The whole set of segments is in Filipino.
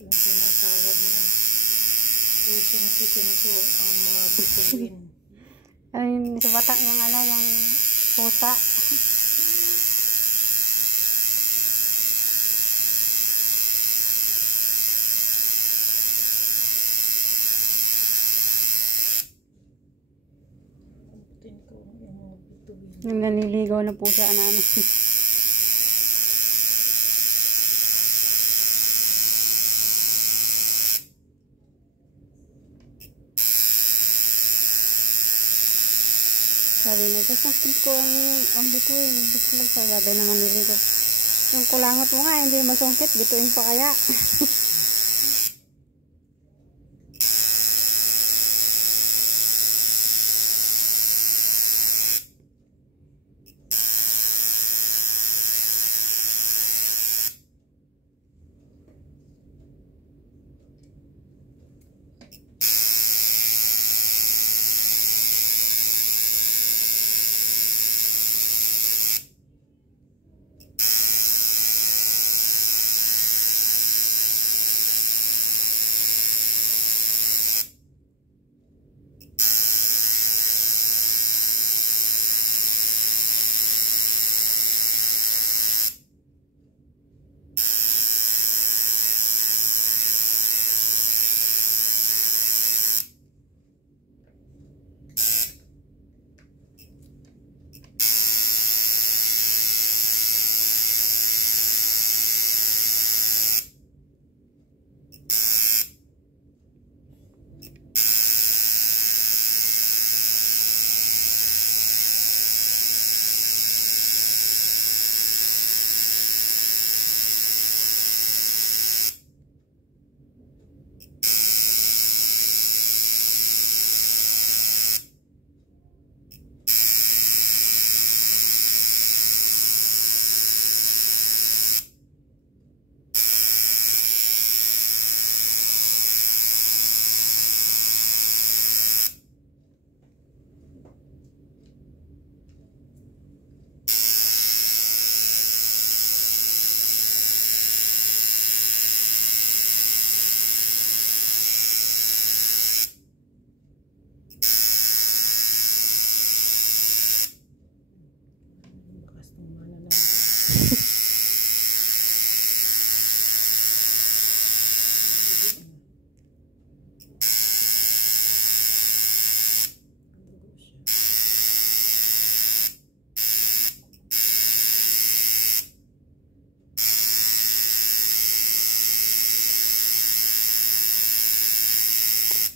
Ito yung tinatawag na pusong sisinso ang mga bituin. Ay, sa bata yung ano, yung pusa. Putin ko yung mga bituin. Yung naniligaw na pusa na ano. Sabi na, sasakit ko ang bituin. Bituin lang sa sabi naman niligaw. Yung kulangot mo nga, hindi masungkit. Bituin pa kaya.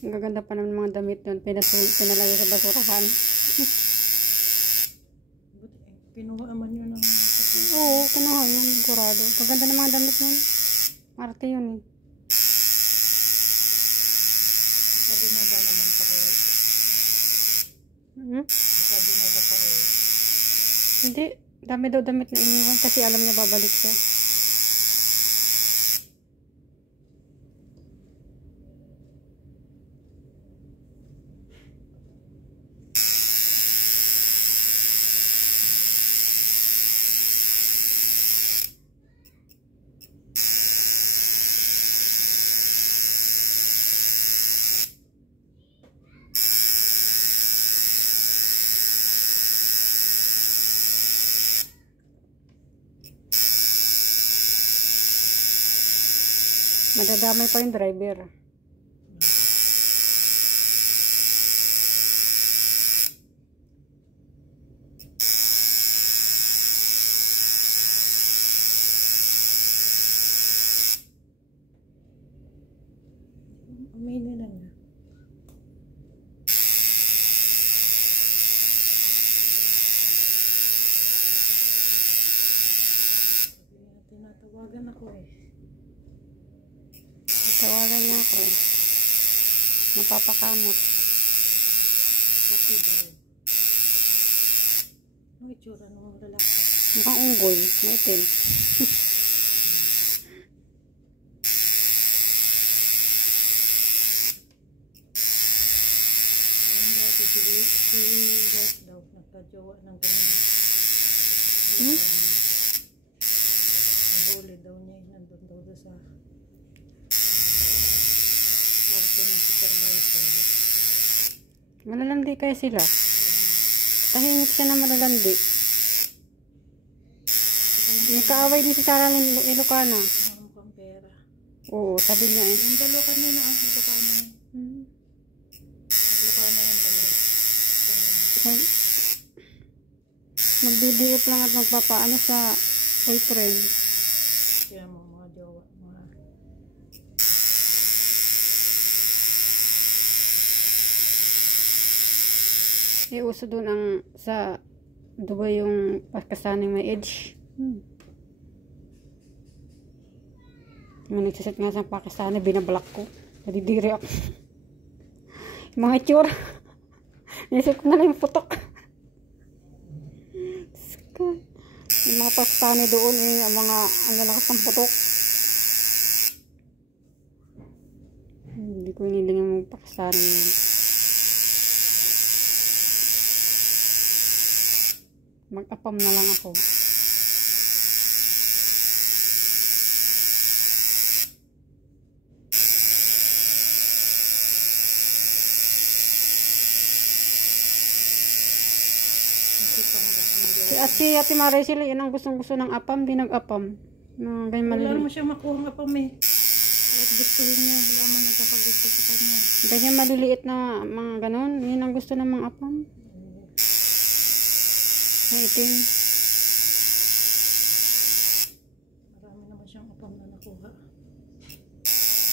Ang gaganda pa ng mga damit nun. Pinalagay sa basurahan. Kinuha man yun ng mga kapatid. Oo, kinuha yun. Kurado. Paganda ng mga damit nun. Arte yun eh. Sabi na ba naman pa kayo? Sabi na ba pa kayo? Hindi. Dami daw damit na iniwan kasi alam niya babalik siya. Madadamay pa yung driver. Aminin lang na. Tinatawagan ako eh. Tawagan niya ako eh. Mapapakamot. Pati daw. Ang itsura ng mga lalaki. Mukhang unggoy. Maitim. Ayan dati si Wes daw. Nagkajowa ng ganyan. Nahuli daw niya. Nandun daw sa supervisor. Malalandi kaya sila. Tahimik siya na malalandi. Nagkaaway din si Sarah Ilocana. Ang mukhang pera. Oo, sabi niya eh. Yung dalawa kanina ang Ilocana yun. Ilocana yung dalawa. Magbibiip lang at magpapaano sa boyfriend. Kaya mga jowa. Uso doon ang sa Dubai yung pagkasaning may edge. May nagsaset nga sa Pakistani, binablock ko. Nadidiri ako. Yung mga itsura. Nisip ko na lang yung putok. Yung mga Pakistani doon eh, ang lalakas ng putok. Hindi ko iniling yung mga Pakistani yun. Mag-apam na lang ako. At si Ate Maricel, yan ang gustong-gusto ng apam, di nag-apam. Ganyan Wala maliliit. mo siya makuha nga pa may. Kahit gustuhin niya, wala mo nagkakagusto sa kanya. Ganyan maliliit na mga ganon. Yan ang gusto ng mga apam. Ang itim. Marami naman siyang apam na nakuha.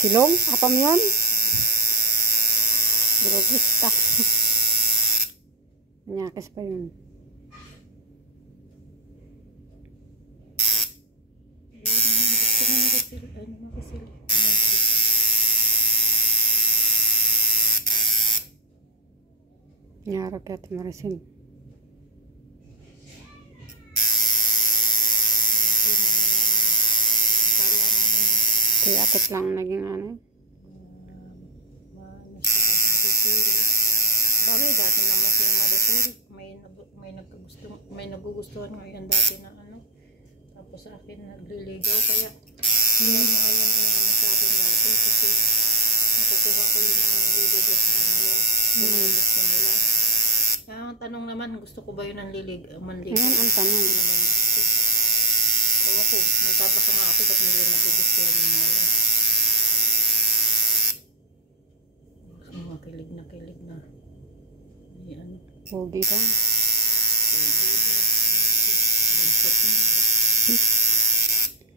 Silong? Apam yun? Drogista. Nyakis pa yun. Nyara kaya Ate Maricel. Kaya atit lang naging ano. Bagay dati naman si Maricel, may nagugustuhan ngayon dati na ano. Tapos sa akin nagliligaw kaya mga yan ay ano sa akin dati kasi nakukuha ko yung mga nililigaw sa kanila. Yung mga gusto nila. Kaya ang tanong naman, gusto ko ba yun ang manligaw? Yan ang tanong. Tawa ko, nagtataka nga ako ba't nila nagugustuhan yung mga yun. Mga kilig na. Yan. Pogi ka. Bansot mo.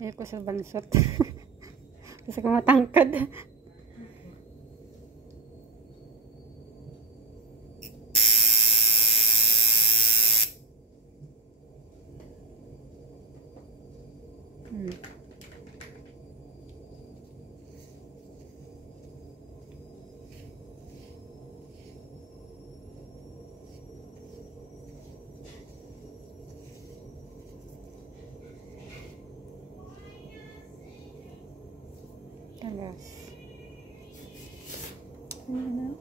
Ayoko sa bansot. Kasi ko matangkad. Talas. Ano na?